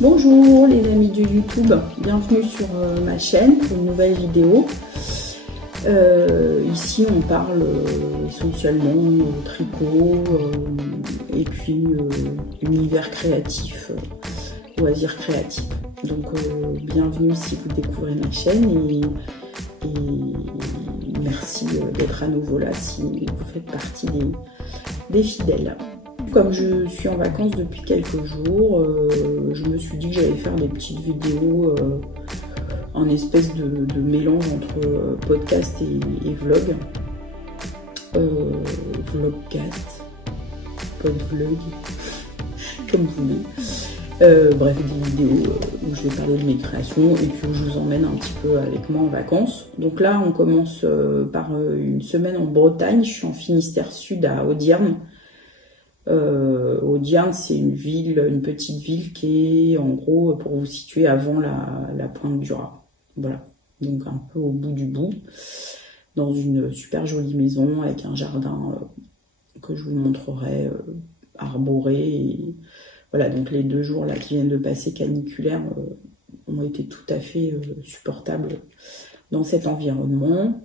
Bonjour les amis de YouTube, bienvenue sur ma chaîne pour une nouvelle vidéo. Ici on parle essentiellement tricot et puis univers créatif, loisirs créatifs. Donc bienvenue si vous découvrez ma chaîne et merci d'être à nouveau là si vous faites partie des fidèles. Comme je suis en vacances depuis quelques jours, je me suis dit que j'allais faire des petites vidéos en espèce de mélange entre podcast et vlog. Vlogcast, podvlog, comme vous voulez. Bref, des vidéos où je vais parler de mes créations et puis où je vous emmène un petit peu avec moi en vacances. Donc là, on commence par une semaine en Bretagne. Je suis en Finistère Sud à Audierne. Audierne, c'est une petite ville qui est en gros, pour vous situer, avant la pointe du Raz. Voilà, donc un peu au bout du bout, dans une super jolie maison avec un jardin que je vous montrerai, arboré. Et voilà, donc les 2 jours là qui viennent de passer caniculaires ont été tout à fait supportables dans cet environnement.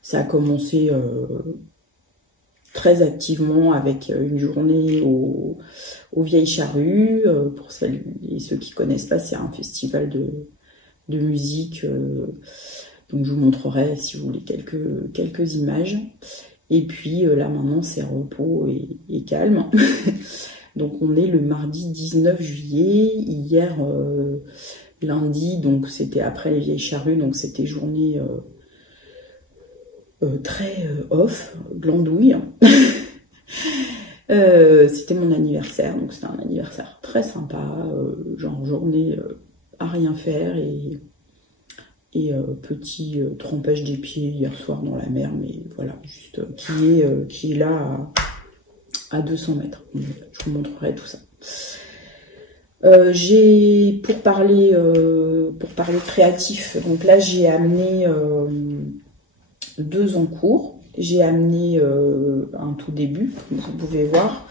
Ça a commencé très activement avec une journée aux Vieilles Charrues. Pour celles et ceux qui connaissent pas, c'est un festival de musique. Donc je vous montrerai, si vous voulez, quelques images. Et puis là maintenant c'est repos et calme. Donc on est le mardi 19 juillet. Hier lundi, donc c'était après les Vieilles Charrues, donc c'était journée très off, glandouille. C'était mon anniversaire, donc c'était un anniversaire très sympa, genre journée à rien faire et petit trempage des pieds hier soir dans la mer, mais voilà, juste qui est là à 200 mètres. Je vous montrerai tout ça. Pour parler créatif, donc là j'ai amené 2 en cours. J'ai amené un tout début, comme vous pouvez voir,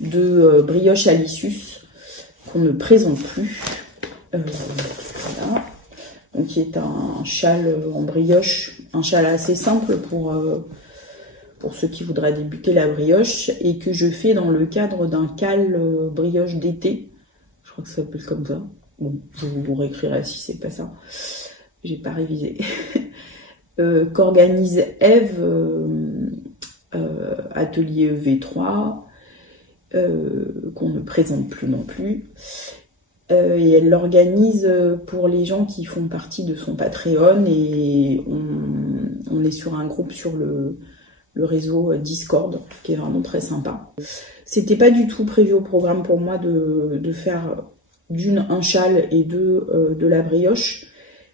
de brioche Alicius qu'on ne présente plus. Voilà. Donc qui est un châle en brioche, un châle assez simple pour ceux qui voudraient débuter la brioche et que je fais dans le cadre d'un cale brioche d'été. Je crois que ça s'appelle comme ça. Bon, je vous réécrirai si c'est pas ça. J'ai pas révisé. Qu'organise Eve, Atelier V3, qu'on ne présente plus non plus. Et elle l'organise pour les gens qui font partie de son Patreon, et on est sur un groupe sur le réseau Discord, qui est vraiment très sympa. C'était pas du tout prévu au programme pour moi de faire un châle et de la brioche.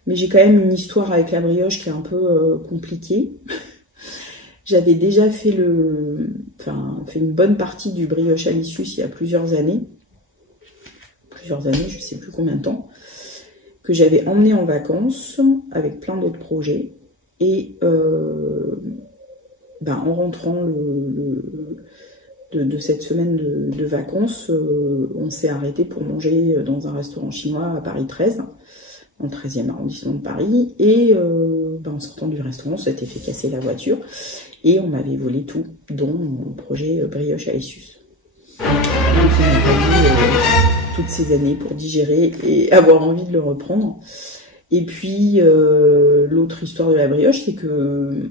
Mais j'ai quand même une histoire avec la brioche qui est un peu compliquée. J'avais déjà fait une bonne partie du brioche Alicius il y a plusieurs années, je sais plus combien de temps, que j'avais emmené en vacances avec plein d'autres projets. Et en rentrant de cette semaine de vacances, on s'est arrêté pour manger dans un restaurant chinois à Paris 13. Dans le 13e arrondissement de Paris, et en sortant du restaurant, on s'était fait casser la voiture, et on m'avait volé tout, dont mon projet brioche Alicius. Donc il m'a fallu toutes ces années pour digérer et avoir envie de le reprendre. Et puis l'autre histoire de la brioche, c'est que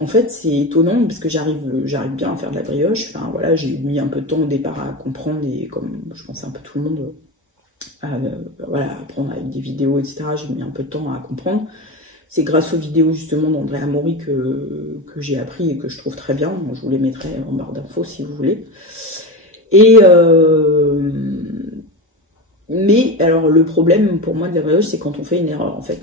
en fait c'est étonnant, parce que j'arrive bien à faire de la brioche. Enfin voilà, j'ai mis un peu de temps au départ à comprendre, et comme je pense un peu tout le monde, apprendre avec des vidéos, etc. J'ai mis un peu de temps à comprendre. C'est grâce aux vidéos justement d'André Amaury que j'ai appris et que je trouve très bien. Je vous les mettrai en barre d'infos si vous voulez. Et mais alors le problème pour moi de la brioche, c'est quand on fait une erreur en fait.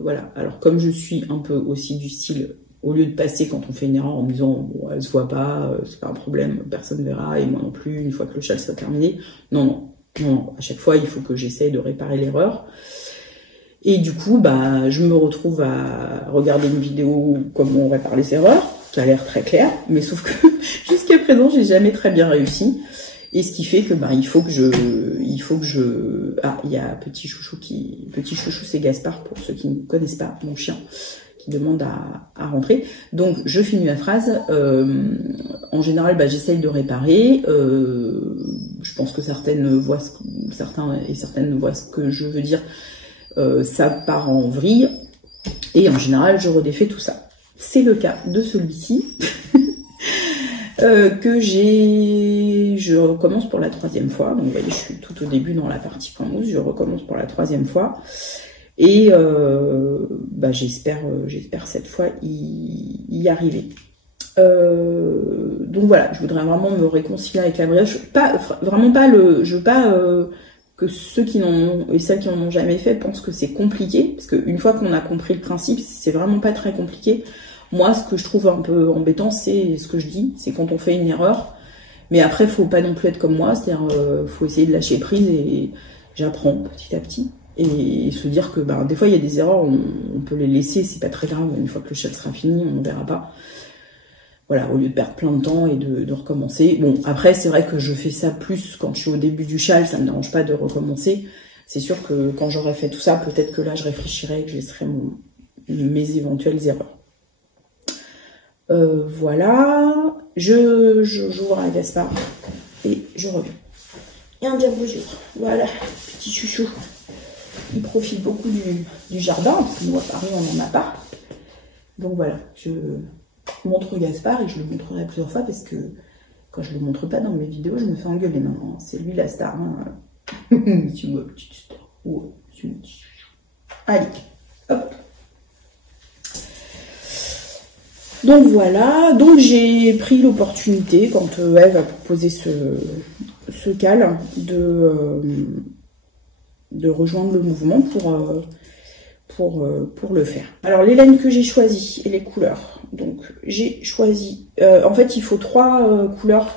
Voilà. Alors comme je suis un peu aussi du style, au lieu de passer quand on fait une erreur en me disant bon, elle se voit pas, c'est pas un problème, personne verra et moi non plus une fois que le châle sera terminé. Non, à chaque fois il faut que j'essaye de réparer l'erreur. Et du coup, je me retrouve à regarder une vidéo comme on répare les erreurs, qui a l'air très clair, mais sauf que jusqu'à présent, j'ai jamais très bien réussi. Et ce qui fait que il faut que je ah, il y a Petit Chouchou c'est Gaspard pour ceux qui ne connaissent pas, mon chien qui demande à rentrer. Donc je finis ma phrase. En général, j'essaye de réparer. Je pense que certains et certaines voient ce que je veux dire. Ça part en vrille et en général je redéfais tout ça. C'est le cas de celui-ci. Que je recommence pour la 3e fois. Donc vous voyez, je suis tout au début dans la partie point mousse, je recommence pour la 3e fois. Et j'espère cette fois y arriver. Donc voilà, je voudrais vraiment me réconcilier avec la brioche. Je veux pas que ceux qui n'en et celles qui n'en ont jamais fait pensent que c'est compliqué, parce qu'une fois qu'on a compris le principe, c'est vraiment pas très compliqué. Moi, ce que je trouve un peu embêtant, c'est ce que je dis, c'est quand on fait une erreur. Mais après, faut pas non plus être comme moi, c'est-à-dire faut essayer de lâcher prise et j'apprends petit à petit. Et se dire que des fois, il y a des erreurs, on peut les laisser, c'est pas très grave. Une fois que le chat sera fini, on ne verra pas. Voilà, au lieu de perdre plein de temps et de recommencer. Bon, après, c'est vrai que je fais ça plus quand je suis au début du châle, ça me dérange pas de recommencer. C'est sûr que quand j'aurai fait tout ça, peut-être que là, je réfléchirai et que je laisserai mes éventuelles erreurs. Voilà, j'ouvre à Gaspard et je reviens. Et un bien bonjour. Voilà, Petit Chouchou. Il profite beaucoup du jardin, parce que nous à Paris on n'en a pas. Donc voilà, je montre Gaspard et je le montrerai plusieurs fois parce que quand je le montre pas dans mes vidéos, je me fais engueuler maintenant. C'est lui la star. Hein. Tu vois, petite star. Ouais, allez, hop. Donc voilà, donc j'ai pris l'opportunité, quand elle va proposer ce cal, de rejoindre le mouvement pour le faire. Alors les laines que j'ai choisies et les couleurs, donc j'ai choisi, en fait il faut 3 couleurs,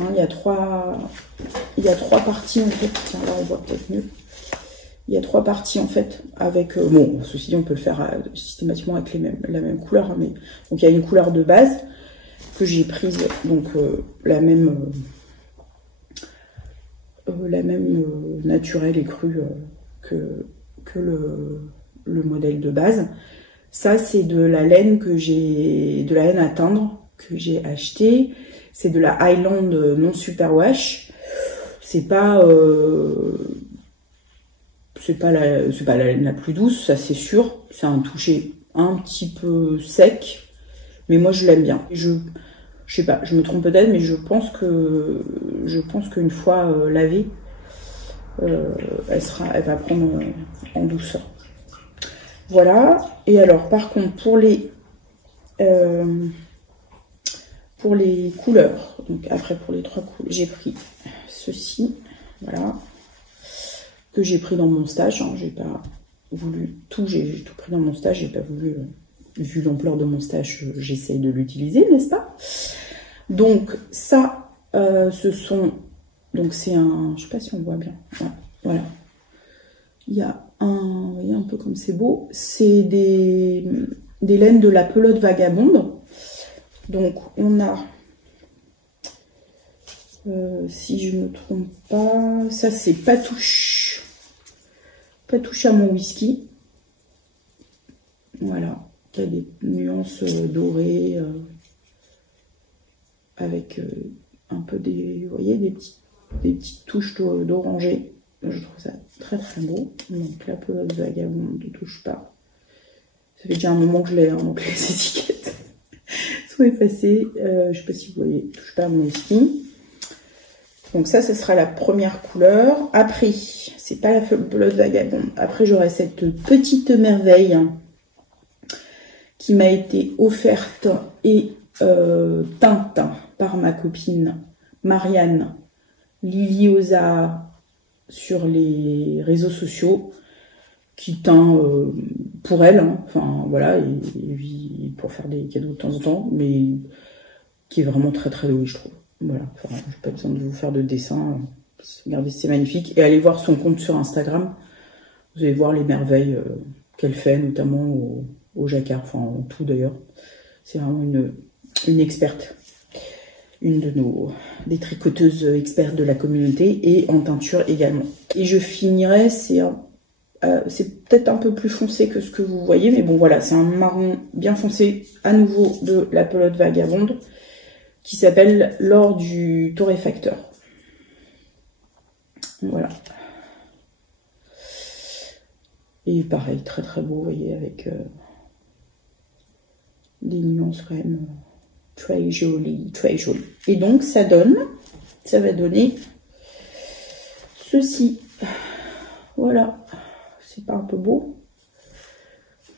hein, il y a trois parties en fait, tiens là on voit peut-être mieux. Il y a 3 parties en fait, avec, bon, ceci dit on peut le faire systématiquement avec la même couleur, hein, mais donc il y a une couleur de base que j'ai prise, donc la même naturelle et crue que le modèle de base. Ça c'est de la laine à teindre que j'ai acheté. C'est de la Highland non superwash. C'est pas la laine la plus douce, ça c'est sûr. C'est un toucher un petit peu sec, mais moi je l'aime bien. Je sais pas, je me trompe peut-être, mais je pense qu'une fois lavée, elle va prendre en douceur. Voilà. Et alors par contre pour les couleurs, donc après pour les 3 couleurs, j'ai pris ceci, voilà, que j'ai pris dans mon stage, hein, j'ai pas voulu tout, j'ai tout pris dans mon stage, j'ai pas voulu, vu l'ampleur de mon stage, j'essaye de l'utiliser, n'est-ce pas? Donc ça, donc c'est un, je sais pas si on voit bien, ouais, voilà, il y a vous voyez un peu comme c'est beau, c'est des laines de la pelote vagabonde, donc on a, si je me trompe pas, ça c'est Patouche à mon whisky, voilà, qui a des nuances dorées, avec un peu vous voyez, des petites touches d'orangé. Je trouve ça très très beau. Donc la pelote vagabonde ne touche pas. Ça fait déjà un moment que je l'ai, hein, donc les étiquettes sont effacées. Je sais pas si vous voyez, touche pas à mon whisky. Donc ça, ce sera la première couleur. Après, c'est pas la pelote vagabonde. Après, j'aurai cette petite merveille qui m'a été offerte et teinte par ma copine Marianne Liliosa sur les réseaux sociaux, qui teint pour elle, hein, enfin voilà, et pour faire des cadeaux de temps en temps, mais qui est vraiment très très doué, je trouve. Voilà, enfin, j'ai pas besoin de vous faire de dessin. Regardez, c'est magnifique. Et allez voir son compte sur Instagram. Vous allez voir les merveilles qu'elle fait, notamment au jacquard, enfin en tout d'ailleurs. C'est vraiment une experte. une de des tricoteuses expertes de la communauté, et en teinture également. Et je finirai, c'est peut-être un peu plus foncé que ce que vous voyez, mais bon voilà, c'est un marron bien foncé, à nouveau de la pelote vagabonde, qui s'appelle l'or du torréfacteur. Voilà. Et pareil, très très beau, vous voyez, avec des nuances quand même très jolies, très jolies. Et donc ça va donner ceci. Voilà. C'est pas un peu beau?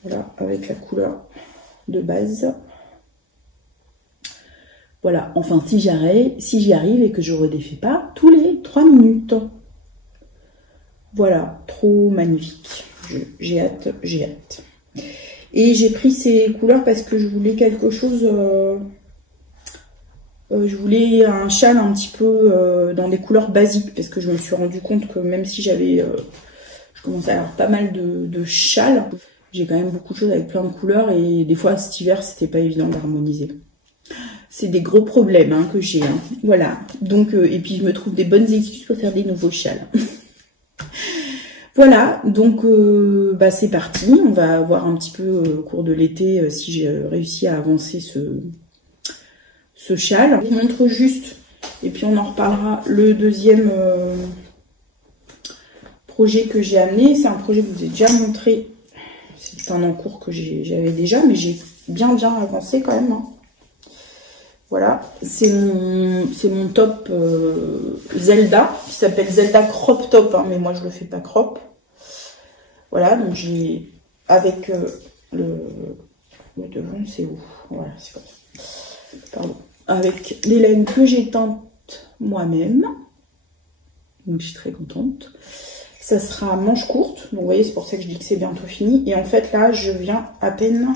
Voilà, avec la couleur de base. Voilà, enfin si j'y arrive et que je redéfais pas tous les 3 minutes. Voilà, trop magnifique. J'ai hâte, j'ai hâte. Et j'ai pris ces couleurs parce que je voulais quelque chose... je voulais un châle un petit peu dans des couleurs basiques, parce que je me suis rendu compte que même si j'avais... je commençais à avoir pas mal de châles, j'ai quand même beaucoup de choses avec plein de couleurs, et des fois cet hiver c'était pas évident d'harmoniser. C'est des gros problèmes hein, que j'ai. Hein. Voilà. Donc, et puis je me trouve des bonnes excuses pour faire des nouveaux châles. Voilà, donc bah, c'est parti. On va voir un petit peu au cours de l'été si j'ai réussi à avancer ce châle. Je vous montre juste, et puis on en reparlera, le deuxième projet que j'ai amené. C'est un projet que je vous ai déjà montré. C'est un en cours que j'avais déjà, mais j'ai bien avancé quand même. Hein. Voilà, c'est mon top Zelda, qui s'appelle Zelda Crop Top, hein, mais moi je le fais pas crop. Voilà, donc j'ai, avec le devant, c'est où? Voilà, c'est comme ça. Pardon. Avec les laines que j'ai teintes moi-même. Donc je suis très contente. Ça sera manche courte, donc vous voyez, c'est pour ça que je dis que c'est bientôt fini. Et en fait là, je viens à peine...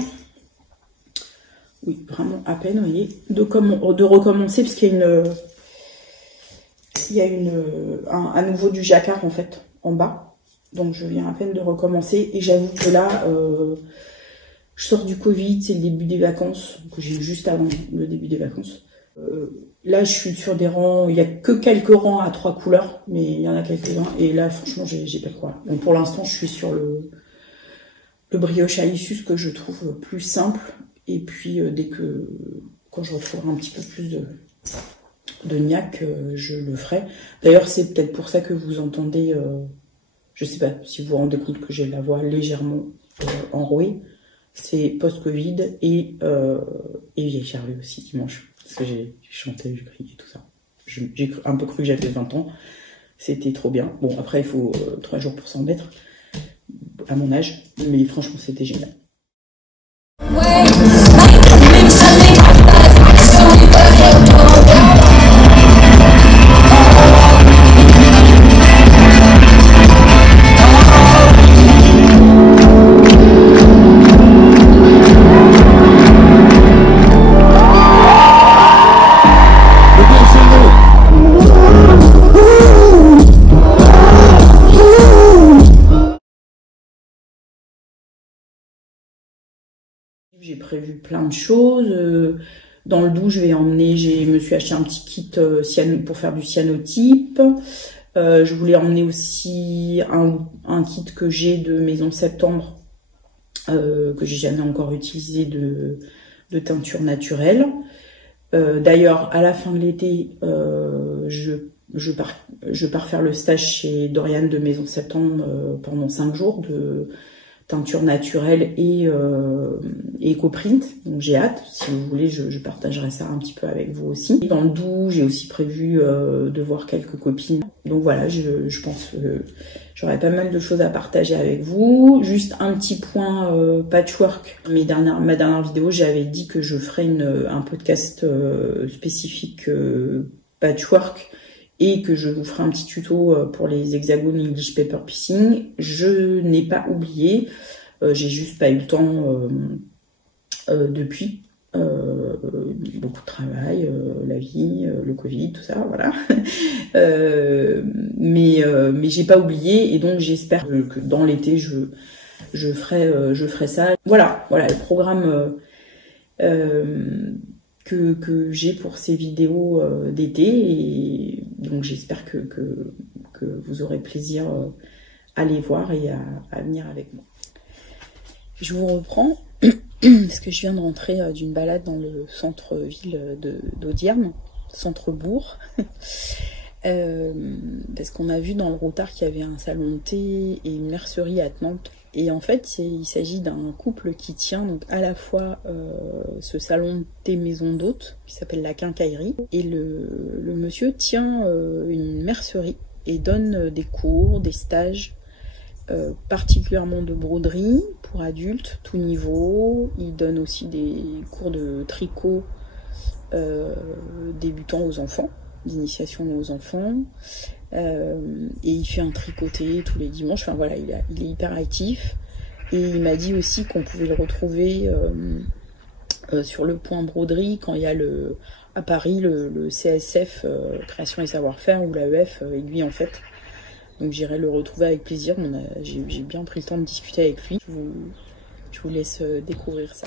Oui, vraiment à peine, vous voyez, de recommencer, parce qu'il y a à nouveau du jacquard en fait, en bas. Donc je viens à peine de recommencer, et j'avoue que là, je sors du Covid, c'est le début des vacances, que j'ai eu juste avant le début des vacances. Là, je suis sur des rangs, il n'y a que quelques rangs à 3 couleurs, mais il y en a quelques-uns, et là, franchement, j'ai pas de quoi. Donc pour l'instant, je suis sur le brioche à Issus, que je trouve plus simple. Et puis, quand je retrouverai un petit peu plus de niaque, je le ferai. D'ailleurs, c'est peut-être pour ça que vous entendez, je sais pas si vous vous rendez compte que j'ai la voix légèrement enrouée. C'est post-Covid et j'ai charlé aussi dimanche. Parce que j'ai chanté, j'ai crié, tout ça. J'ai un peu cru que j'avais 20 ans. C'était trop bien. Bon, après, il faut 3 jours pour s'en mettre, à mon âge. Mais franchement, c'était génial. J'ai prévu plein de choses. Dans le doux, je vais emmener, je me suis acheté un petit kit pour faire du cyanotype. Je voulais emmener aussi un kit que j'ai de Maison Septembre, que j'ai jamais encore utilisé, de teinture naturelle. D'ailleurs, à la fin de l'été, je pars faire le stage chez Dorian de Maison Septembre pendant 5 jours de teinture naturelle et éco-print. Donc j'ai hâte, si vous voulez, je partagerai ça un petit peu avec vous aussi. Dans le doux, j'ai aussi prévu de voir quelques copines. Donc voilà, je pense que j'aurai pas mal de choses à partager avec vous. Juste un petit point patchwork. Ma dernière vidéo, j'avais dit que je ferais un podcast spécifique patchwork, et que je vous ferai un petit tuto pour les hexagones English Paper Piecing. Je n'ai pas oublié, j'ai juste pas eu le temps depuis. Beaucoup de travail, la vie, le Covid, tout ça, voilà. Mais j'ai pas oublié, et donc j'espère que dans l'été je ferai ça. Voilà, le programme que j'ai pour ces vidéos d'été. Et donc j'espère que vous aurez plaisir à les voir et à venir avec moi. Je vous reprends parce que je viens de rentrer d'une balade dans le centre-ville d'Audierne, centre-bourg. Parce qu'on a vu dans le Routard qu'il y avait un salon de thé et une mercerie à Nantes. Et en fait, il s'agit d'un couple qui tient donc à la fois ce salon de thé maison d'hôte qui s'appelle la Quincaillerie, et le monsieur tient une mercerie et donne des cours, des stages, particulièrement de broderie pour adultes, tout niveau. Il donne aussi des cours de tricot débutants aux enfants, d'initiation aux enfants. Et il fait un tricoté tous les dimanches. Enfin voilà, il est hyper actif. Et il m'a dit aussi qu'on pouvait le retrouver sur le point broderie quand il y a à Paris le CSF, Création et Savoir-Faire, ou l'AEF Aiguille en fait. Donc j'irai le retrouver avec plaisir. J'ai bien pris le temps de discuter avec lui. Je vous laisse découvrir ça.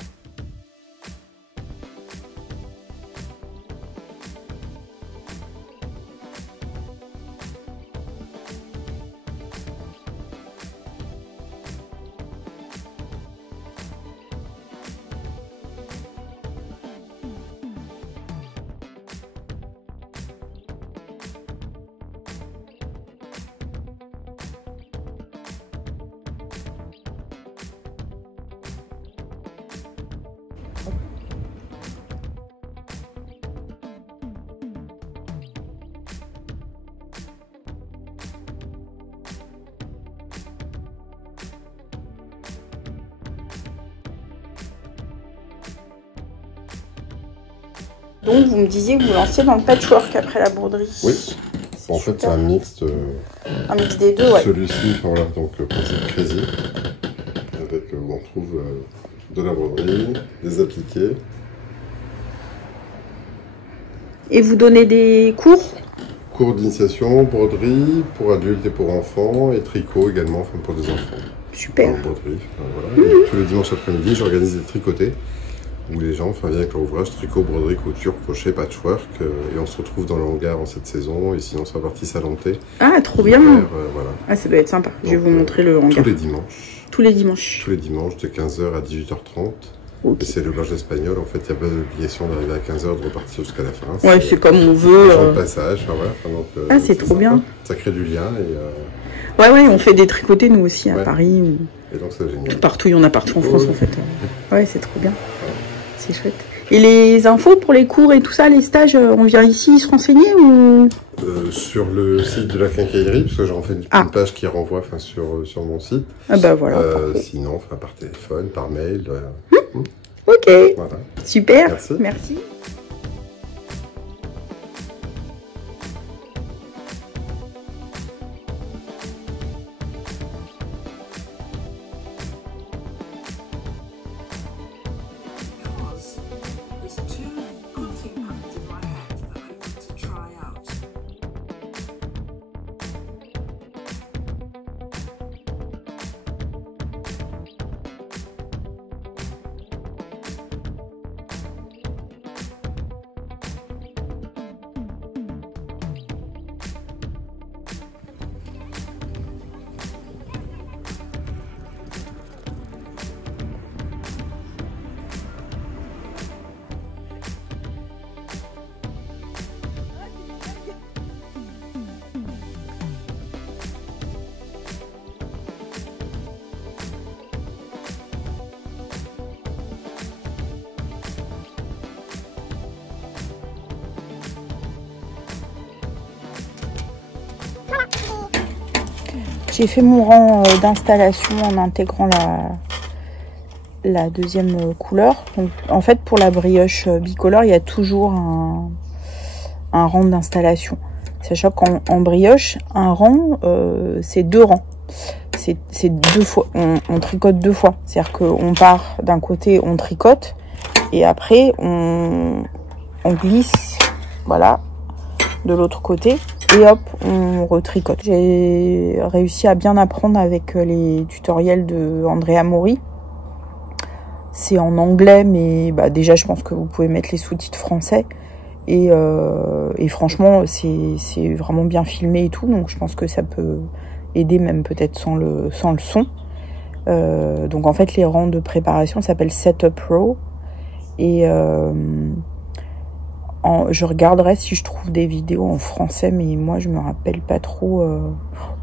Donc vous me disiez que vous lanciez dans le patchwork après la broderie. Oui. En fait, c'est un mix. Un mix des deux, ouais. Celui-ci, voilà, donc le principe Crazy, avec où on trouve de la broderie, des appliqués. Et vous donnez des cours? Cours d'initiation, broderie pour adultes et pour enfants, et tricot également, enfin pour des enfants. Super. Alors, broderie, voilà. Et tous les dimanches après-midi, j'organise des tricotés où les gens viennent avec leur ouvrage, tricot, broderie, couture, crochet, patchwork, et on se retrouve dans le hangar en cette saison, et sinon c'est parti salon de thé. Ah, trop bien. Voilà. Ah, ça doit être sympa. Donc, je vais vous montrer le hangar. Tous les dimanches. Tous les dimanches. Tous les dimanches, de 15h à 18h30. Okay. Et c'est le l'auberge espagnol, en fait, il n'y a pas d'obligation d'arriver à 15h, de repartir jusqu'à la fin. Ouais, c'est comme on veut. De passage, enfin, voilà. Enfin, donc, ah, c'est trop sympa. Bien. Ça crée du lien. Ouais, on fait des tricotés, nous aussi, à Paris. Et donc, c'est génial. Partout, il y en a partout en France, en fait. Ouais, c'est trop bien. C'est chouette. Et les infos pour les cours et tout ça, les stages, on vient ici se renseigner ou sur le site de la quincaillerie, parce que j'en fais une page qui renvoie sur mon site. Ah bah voilà. Sinon, par téléphone, par mail. Ok. Voilà. Super. Merci. J'ai fait mon rang d'installation en intégrant la deuxième couleur. Donc, en fait, pour la brioche bicolore, il y a toujours un rang d'installation. Sachant qu'en brioche, un rang, c'est 2 rangs. C'est 2 fois. On tricote 2 fois. C'est-à-dire qu'on part d'un côté, on tricote, et après, on glisse, voilà, de l'autre côté. Et hop, on retricote. J'ai réussi à bien apprendre avec les tutoriels de Andrea Mori. C'est en anglais, mais bah, déjà je pense que vous pouvez mettre les sous-titres français. Et franchement, c'est vraiment bien filmé et tout, donc je pense que ça peut aider même peut-être sans le son. Donc en fait, les rangs de préparation s'appellent Setup Row. Et je regarderai si je trouve des vidéos en français, mais moi je me rappelle pas trop.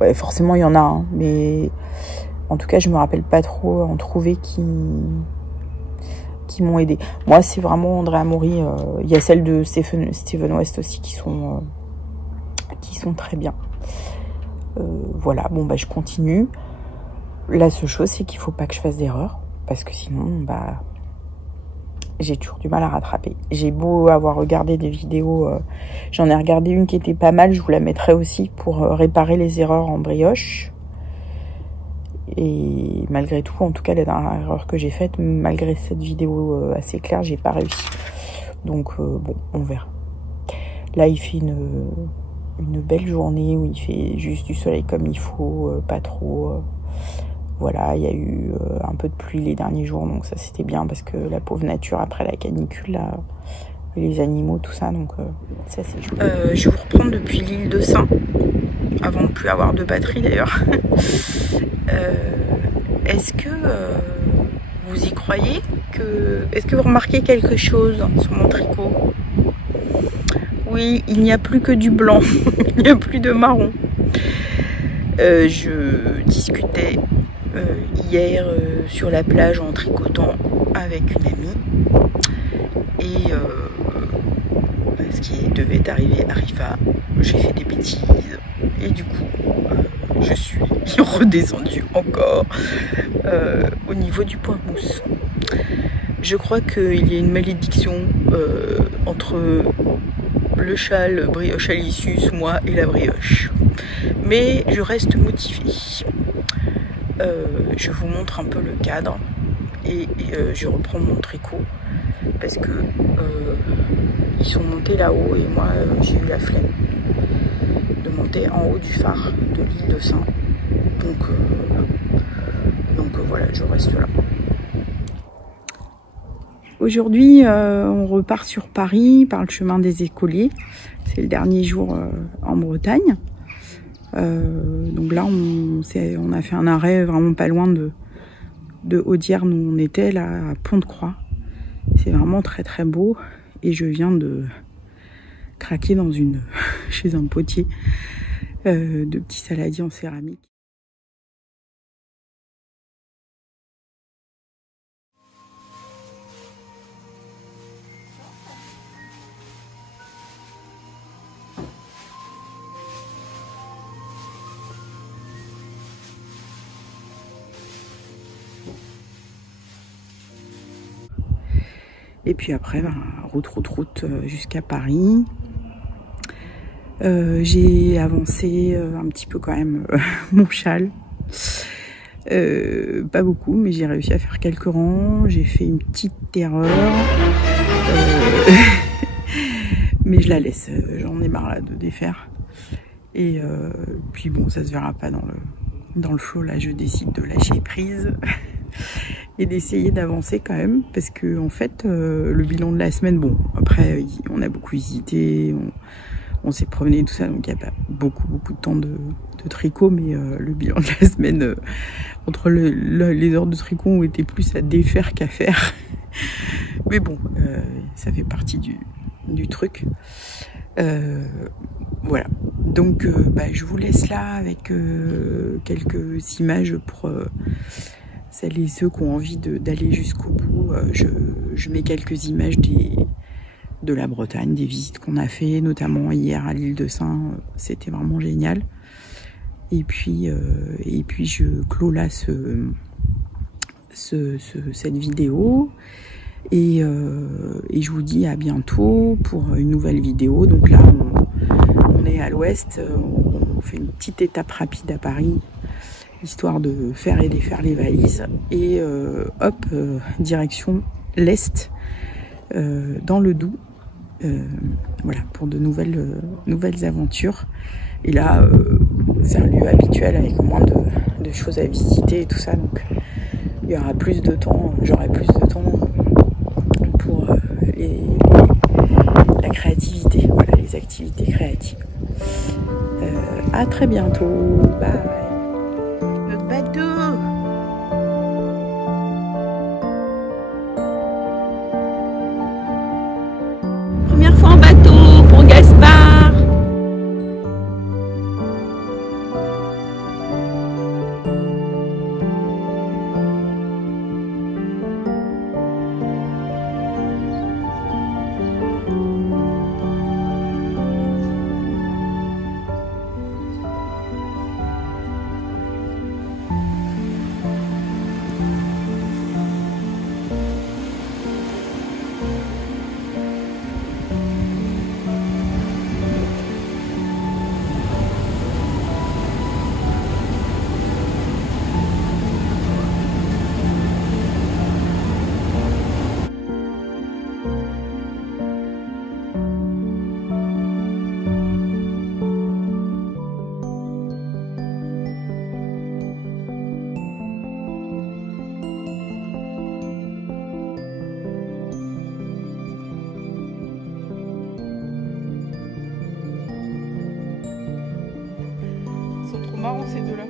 Ouais, forcément il y en a, hein, mais en tout cas je me rappelle pas trop en trouver qui m'ont aidé. Moi c'est vraiment Andrea Mori. Il y a celles de Steven West aussi qui sont très bien. Voilà, bon bah je continue. La seule chose c'est qu'il faut pas que je fasse d'erreur, parce que sinon bah j'ai toujours du mal à rattraper. J'ai beau avoir regardé des vidéos, j'en ai regardé une qui était pas mal, je vous la mettrai aussi pour réparer les erreurs en brioche. Et malgré tout, en tout cas la dernière erreur que j'ai faite, malgré cette vidéo assez claire, j'ai pas réussi. Donc bon, on verra. Là il fait une belle journée où il fait juste du soleil comme il faut, pas trop. Voilà, il y a eu un peu de pluie les derniers jours, donc ça c'était bien parce que la pauvre nature après la canicule, là, les animaux, tout ça, donc ça c'est chouette. Je vous reprends depuis l'île de Sein, avant de plus avoir de batterie d'ailleurs. Est-ce que vous y croyez est-ce que vous remarquez quelque chose sur mon tricot? Oui, il n'y a plus que du blanc, il n'y a plus de marron. Je discutais hier sur la plage en tricotant avec une amie et ce qui devait arriver arriva. J'ai fait des bêtises et du coup je suis redescendue encore au niveau du point mousse. Je crois qu'il y a une malédiction entre le châle brioche Alicius, moi et la brioche, mais je reste motivée. Je vous montre un peu le cadre et je reprends mon tricot parce que ils sont montés là-haut et moi j'ai eu la flemme de monter en haut du phare de l'île de Sein, donc voilà, je reste là. Aujourd'hui on repart sur Paris par le chemin des Écoliers, c'est le dernier jour en Bretagne. Donc là on a fait un arrêt vraiment pas loin de Audierne où on était, là à Pont-de-Croix. C'est vraiment très très beau et je viens de craquer chez un potier de petits saladiers en céramique. Et puis après, route jusqu'à Paris. J'ai avancé un petit peu quand même mon châle. Pas beaucoup, mais j'ai réussi à faire quelques rangs. J'ai fait une petite erreur. Mais je la laisse, j'en ai marre là de défaire. Et puis bon, ça se verra pas dans le flow. Là, je décide de lâcher prise. Et d'essayer d'avancer quand même, parce que en fait le bilan de la semaine, bon après on a beaucoup visité, on s'est promené tout ça, donc il n'y a pas beaucoup de temps de tricot, mais le bilan de la semaine entre les heures de tricot ont été plus à défaire qu'à faire. Mais bon, ça fait partie du truc. Voilà, donc je vous laisse là avec quelques images pour celles et ceux qui ont envie d'aller jusqu'au bout. Je mets quelques images de la Bretagne, des visites qu'on a fait, notamment hier à l'île de Sein. C'était vraiment génial. Et puis je clôt là cette vidéo. Et je vous dis à bientôt pour une nouvelle vidéo. Donc là, on est à l'ouest. On fait une petite étape rapide à Paris, histoire de faire et défaire les valises. Et hop, direction l'est, dans le Doubs. Voilà, pour de nouvelles aventures. Et là, c'est un lieu habituel avec moins de choses à visiter et tout ça. Donc il y aura plus de temps, j'aurai plus de temps pour la créativité, voilà, les activités créatives. À très bientôt, bye. Notre bateau. Première fois en bateau pour Gaspard. Ils sont trop marrants ces deux-là.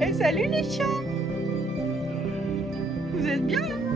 Et salut les chiens! Vous êtes bien là?